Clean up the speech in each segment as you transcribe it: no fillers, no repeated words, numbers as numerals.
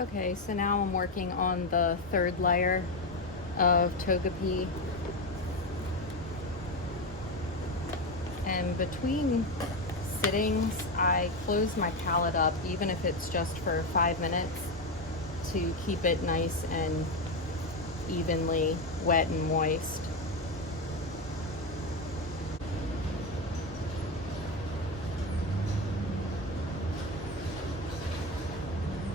Okay, so now I'm working on the third layer of Togepi. And between sittings, I close my palette up, even if it's just for 5 minutes, to keep it nice and evenly wet and moist.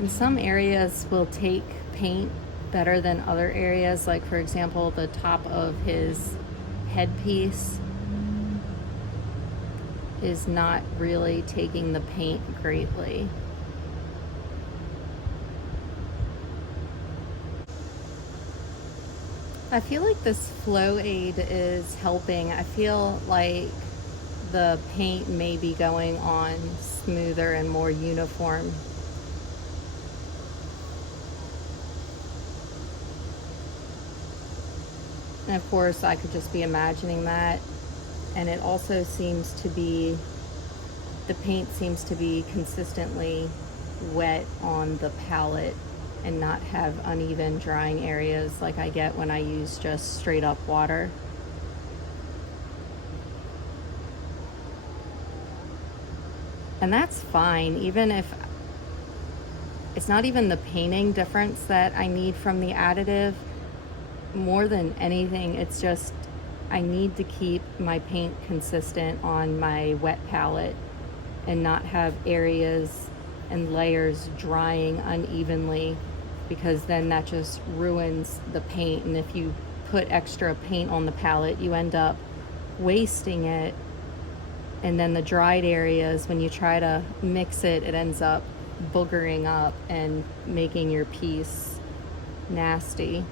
And some areas will take paint better than other areas, like for example the top of his headpiece is not really taking the paint greatly. I feel like this flow aid is helping. I feel like the paint may be going on smoother and more uniform. And of course, I could just be imagining that. And it also seems to be, the paint seems to be consistently wet on the palette and not have uneven drying areas like I get when I use just straight up water. And that's fine, even if it's not even the painting difference that I need from the additive. More than anything, it's just I need to keep my paint consistent on my wet palette and not have areas and layers drying unevenly, because then that just ruins the paint. And if you put extra paint on the palette, you end up wasting it. And then the dried areas, when you try to mix it, it ends up boogering up and making your piece nasty.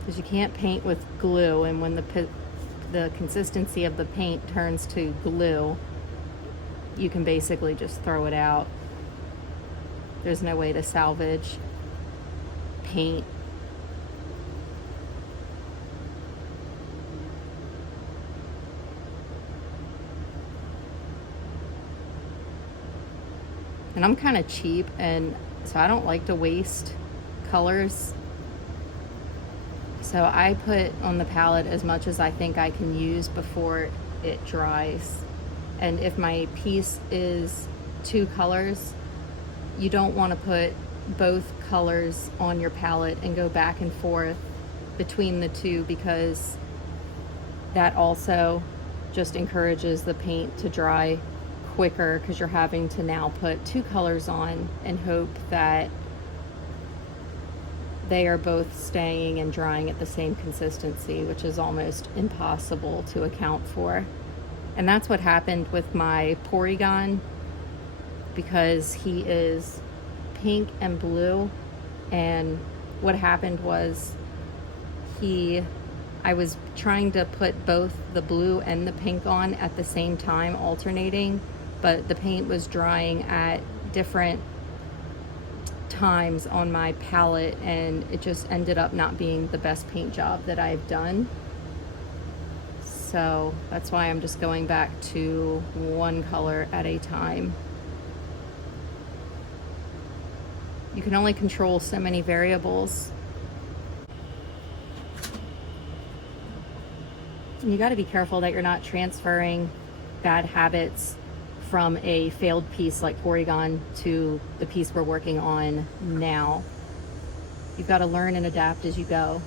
Because you can't paint with glue, and when the consistency of the paint turns to glue, you can basically just throw it out. There's no way to salvage paint. And I'm kind of cheap, and so I don't like to waste colors. So I put on the palette as much as I think I can use before it dries. And if my piece is 2 colors, you don't want to put both colors on your palette and go back and forth between the two, because that also just encourages the paint to dry quicker, because you're having to now put 2 colors on and hope that they are both staying and drying at the same consistency, which is almost impossible to account for. And that's what happened with my Porygon, because he is pink and blue. And what happened was I was trying to put both the blue and the pink on at the same time, alternating, but the paint was drying at different times on my palette, and it just ended up not being the best paint job that I've done. So that's why I'm just going back to 1 color at a time. You can only control so many variables. And you got to be careful that you're not transferring bad habits from a failed piece like Porygon to the piece we're working on now. You've got to learn and adapt as you go.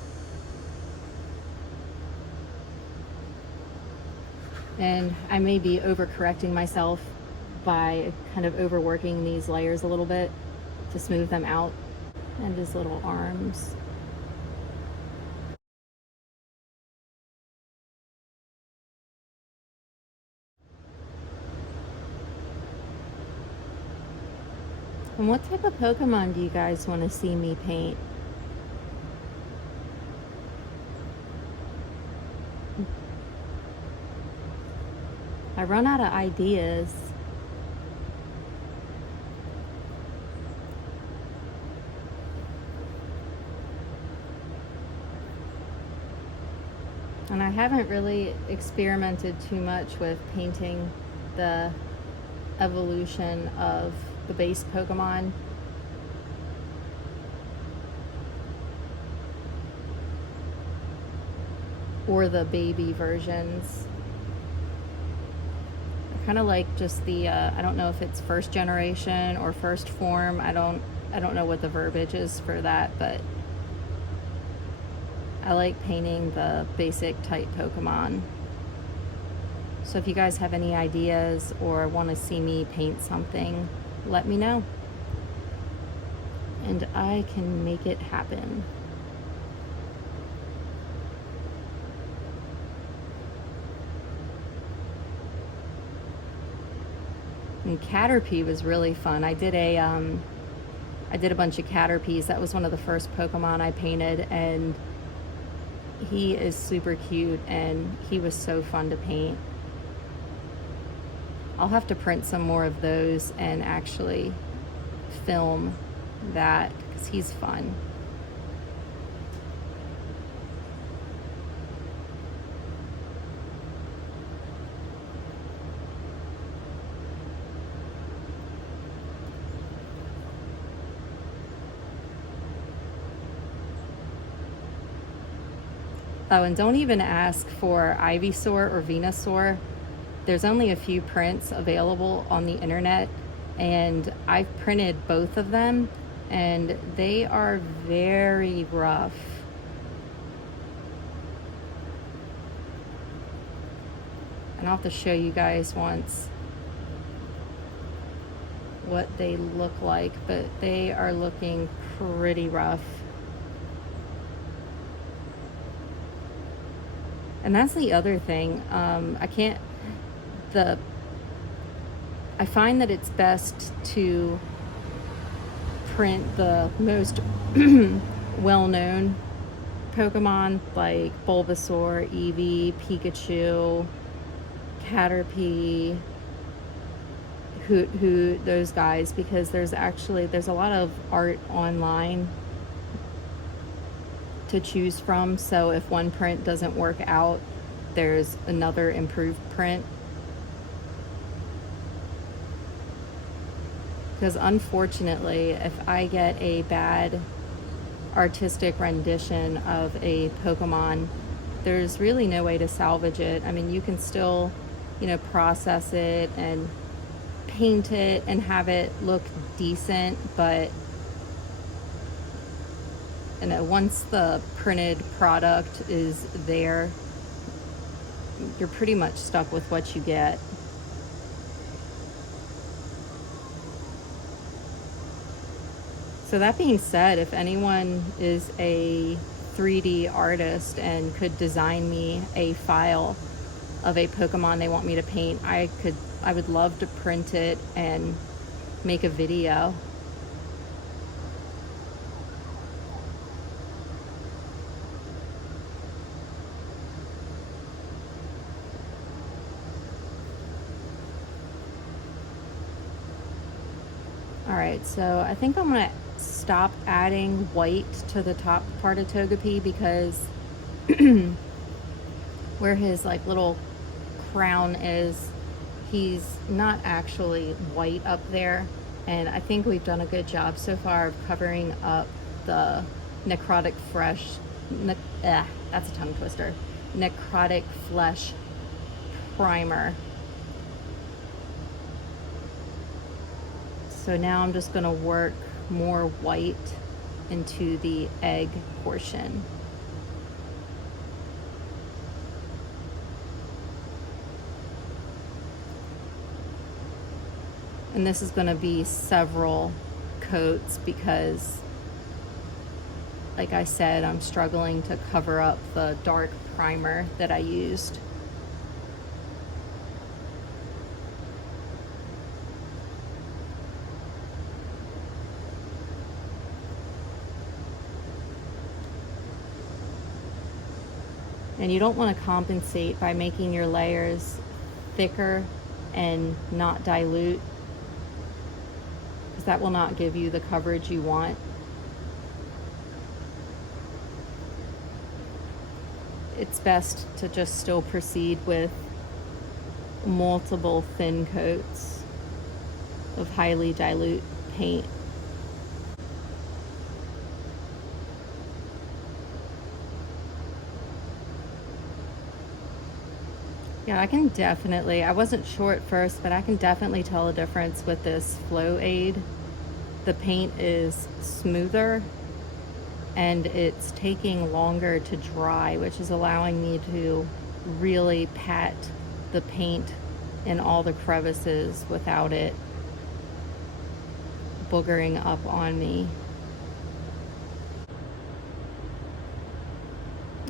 And I may be overcorrecting myself by kind of overworking these layers a little bit to smooth them out. And his little arms. And what type of Pokemon do you guys want to see me paint? I run out of ideas. And I haven't really experimented too much with painting the evolution of the base Pokemon. Or the baby versions. I kind of like just the, I don't know if it's first generation or first form. I don't know what the verbiage is for that, but I like painting the basic type Pokemon. So if you guys have any ideas or want to see me paint something, let me know. And I can make it happen. And Caterpie was really fun. I did a bunch of Caterpies. That was one of the first Pokemon I painted, and he is super cute and he was so fun to paint. I'll have to print some more of those and actually film that because he's fun. Oh, and don't even ask for Ivysaur or Venusaur. There's only a few prints available on the internet, and I've printed both of them, and they are very rough. And I'll have to show you guys once what they look like, but they are looking pretty rough. And that's the other thing. I find that it's best to print the most well-known Pokemon like Bulbasaur, Eevee, Pikachu, Caterpie, Hoot, those guys, because there's a lot of art online to choose from. So if one print doesn't work out, there's another improved print. Because unfortunately, if I get a bad artistic rendition of a Pokemon, there's really no way to salvage it. I mean, you can still, process it and paint it and have it look decent, but once the printed product is there, you're pretty much stuck with what you get. So that being said, if anyone is a 3D artist and could design me a file of a Pokemon they want me to paint, I would love to print it and make a video. Alright, so I think I'm going to stop adding white to the top part of Togepi because where his little crown is, he's not actually white up there, and I think we've done a good job so far of covering up the Necrotic Flesh, that's a tongue twister, Necrotic Flesh primer. So now I'm just going to work more white into the egg portion. And this is going to be several coats because, like I said, I'm struggling to cover up the dark primer that I used. And you don't want to compensate by making your layers thicker and not dilute, because that will not give you the coverage you want. it's best to just still proceed with multiple thin coats of highly dilute paint. Yeah, I can definitely, I wasn't sure at first, but I can definitely tell a difference with this Flow Aid. The paint is smoother and it's taking longer to dry, which is allowing me to really pat the paint in all the crevices without it boogering up on me.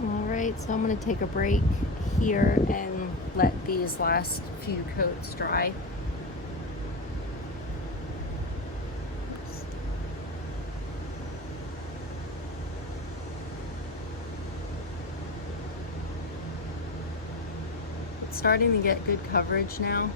All right, so I'm going to take a break here and let these last few coats dry. It's starting to get good coverage now.